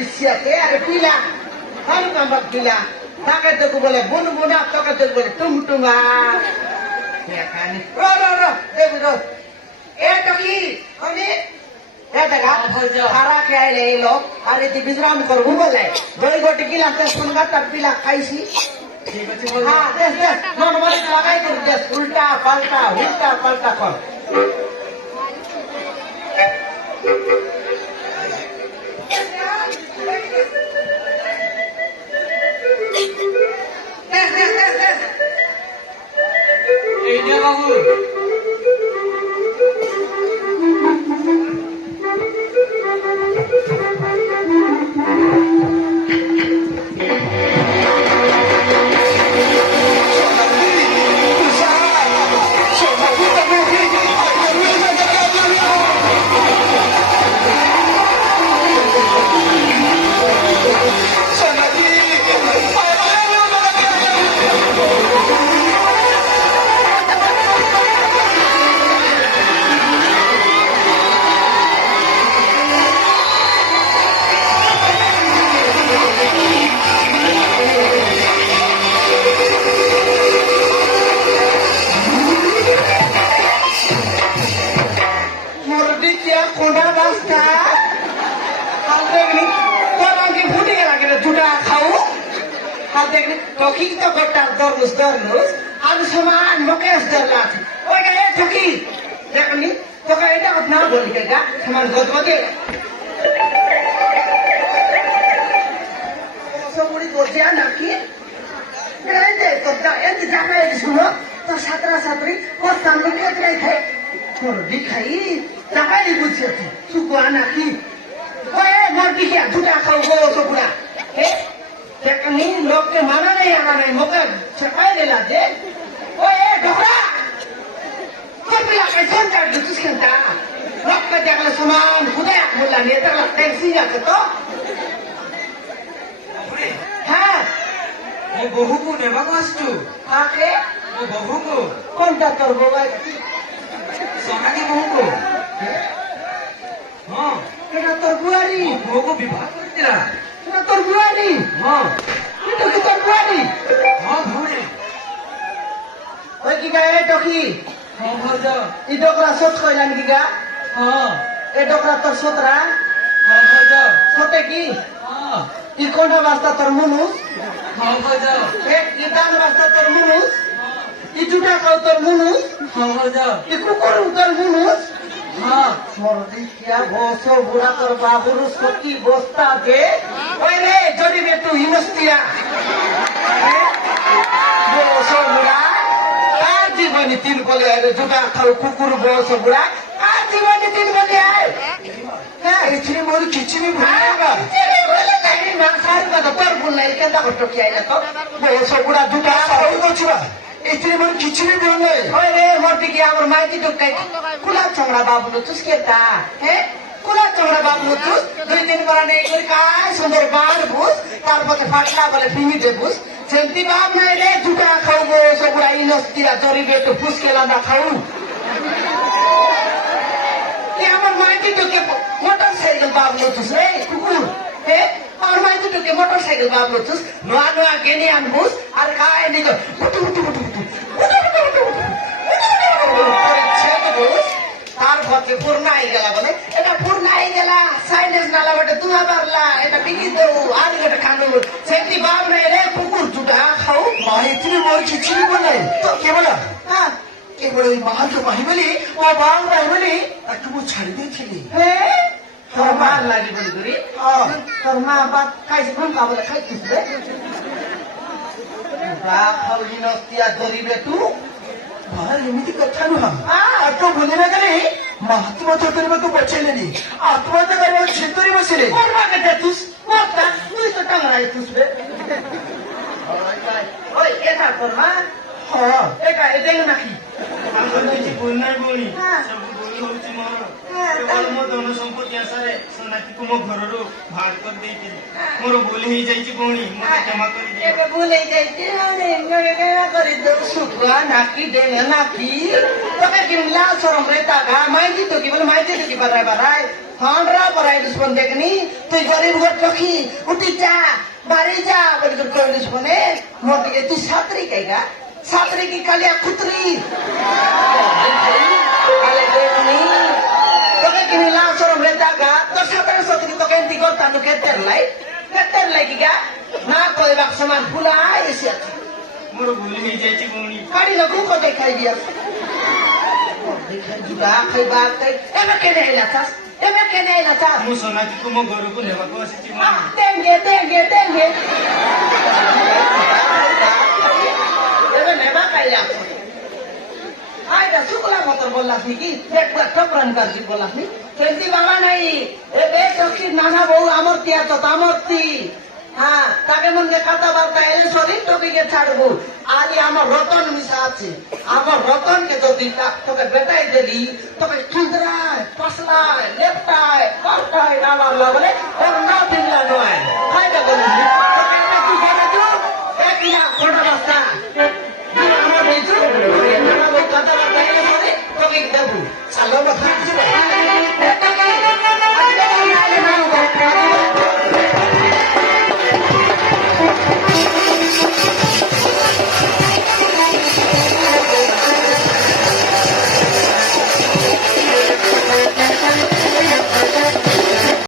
বিশিয়াতে আরে পিলা হালু কাম্বাক পিলা তাকে তো বলে বুনবুনা তোকে তো বলে টুমটুমা এখানে দেবি এ তো কি আমি দেখা খারা খেয়াইলে এই লোক আর এটি বিশ্রাম করবো বলে দই গোটি গিলাম তো শুনবা তার পিলা খাইছি হ্যাঁ দেখ দেখ মন মনে লাগাই করি দেখ উল্টা পাল্টা কর এই যে বাবু Toki to gotta dormus anu sama mokes dorlat. Oi ga toki. Dekni toka eta kotna boli ga saman godbode. Somuri dorja naki. Ende to da ende jaka e suno to satra satri ko samne ke trai thai. Thor dikhai jaka e buchhi suko anaki. Oi mor dikya juta khau go sokura. He देखनी लोग के माना नहीं मौका छकाए ले लाते ओए ढोकरा कोई भी लाके सेंटर जो तुझे क्या लोग के जगह सामान खुदा मुल्ला नेता लोग टैक्सी जाते तो हाँ वो बहू को नेवा कास्टू आके वो बहू को कौन सा तर बोगा सोना की बहू को हाँ क्या तर बुआरी बहू को विवाह कर दिया क्या तर बुआरी हाँ itu kita buani. हाँ भूरे Oi kiga e doki. हाँ भजा Itu kira sot kau yang kiga. हाँ Itu kira tersotra. हाँ भजा Sote ki. हाँ Ikona basta termunus. हाँ भजा Itan basta termunus. Ijuta kau termunus. हाँ भजा Ikukur termunus. हाँ Mordi kia boso bura ter baburus koki bosta de. Oi le jodi betu hinostia. Boso bura. Aji bani tin kole aye juta kau kukur boso bura. Aji bani tin kole aye. इतनी मोरी किची में भूलेगा boso bura juta सारी बचवा इतनी मोरी किची में भूले Oi le mordi kia amar maiti dukai. Kula chongra babu lutus kita. Kula chongra babu lutus. 2 din parane ekor kai sundar bar bus. Tarpote fatla bole fimi de bus. Senti bab nai le juta khau go so pura inostia jori betu bus kela na khau. Ki amar maiti dukai motorcycle babu lutus le kukur. Amar maiti dukai motorcycle babu lutus. Noa geni an bus ar kai ni go. তারপরে পূর্ণা হয়ে গেল বলে এটা পূর্ণা হয়ে গেল silence নালা বটে তুহা বারলা এটা টিকি দেউ আর গোটে কানু সেটি বাপ নাই রে কুকুর জুটা খাও माँ इतनी मोरी किची में बोले तो क्या बोला হ্যাঁ केवल माँ जो माही बोली वो बाल माही बोली ताकि वो छाड़ दी थी হে তোর মা লাগি বলি করি हाँ তোর মা বাপ খাইছে কোন কাবলে খাইছিস রে জুটা খাও জিনস্তিয়া দরিবে তু माँ एमती कथा नुहा तो बोले ना करे महात्मा तो तेरे को बचे लेनी आत्मा तो करे छितरी बसले কোন মাকে দেতুস মত তুই তো টাংরাই তুস রে ওই এটা তোর মা हाँ এটা এটা নাকি बोलना बोली हाँ। सब बोलना होची माँ হ্যাঁ କେବଳ ମୋ ଧନ ସମ୍ପତ୍ତି ଆଶାରେ ସୋନାକ୍ଷୀକୁ ମୋ ଘରରୁ ବାହାର କରିଦେଇଥିଲି। ମୋର ଭୁଲ ହେଇଯାଇଛି ଭଉଣୀ, ମୋତେ କ୍ଷମା କରିଦିଅ। ଏବେ ଭୁଲ ହେଇଯାଇଛି ଶୁଖୁଆ ନାକି ଡେଙ୍ଗେ নাকি তোকে কিনলা সরমরে টাকা মাইজি তো কি বলে মাইজি তো কি বারাই বারাই হন্ডরা বারাই দুশ্মন দেখনি তুই গরিব ঘর চকি উঠি যা বাড়ি যা বলি তোর করে দুশ্মনে মোর দিকে তুই ছাত্রী কেগা ছাত্রী কি কালিয়া খুতরি কালে দেখনি তোকে কিনলা সরমরে টাকা তোর ছাত্রের সাথে তোকে এন্টি করতা তো কেতের লাই কি গা না কইবাক সমান ফুলাই এসে আছে ମୋର ଭୁଲ ହେଇଯାଇଛି ଭଉଣୀ। কাড়ি লোক কো দেখাই দিয়া দেখাই যুগা খাইবা খাই এমে কেনে এলাছাস এমে কেনে এলাছাস ମୁଁ ସୋନାକ୍ଷୀକୁ ମୋ ଘରକୁ ନେବାକୁ ଆସିଛି ଭଉଣୀ। দেঙ্গে এবে নেবা খাইলা আইটা শুকলা মতর বললাস নাকি একবার টপরান কাজি বললাস নি কেন্দি বাবা নাই এবে সখীর নানা বউ আমর তিয়া তো তামর্তি হ্যাঁ তাকে মনে কথাবার্তা এলে শরীর টপিকে ছাড়বো আজ আমার রতন মিশা আছে আমার রতনকে যদি তোকে বেটাই দিলি তোকে চুদরায় পশলায় লেপটায় কষ্টায় না মারলা বলে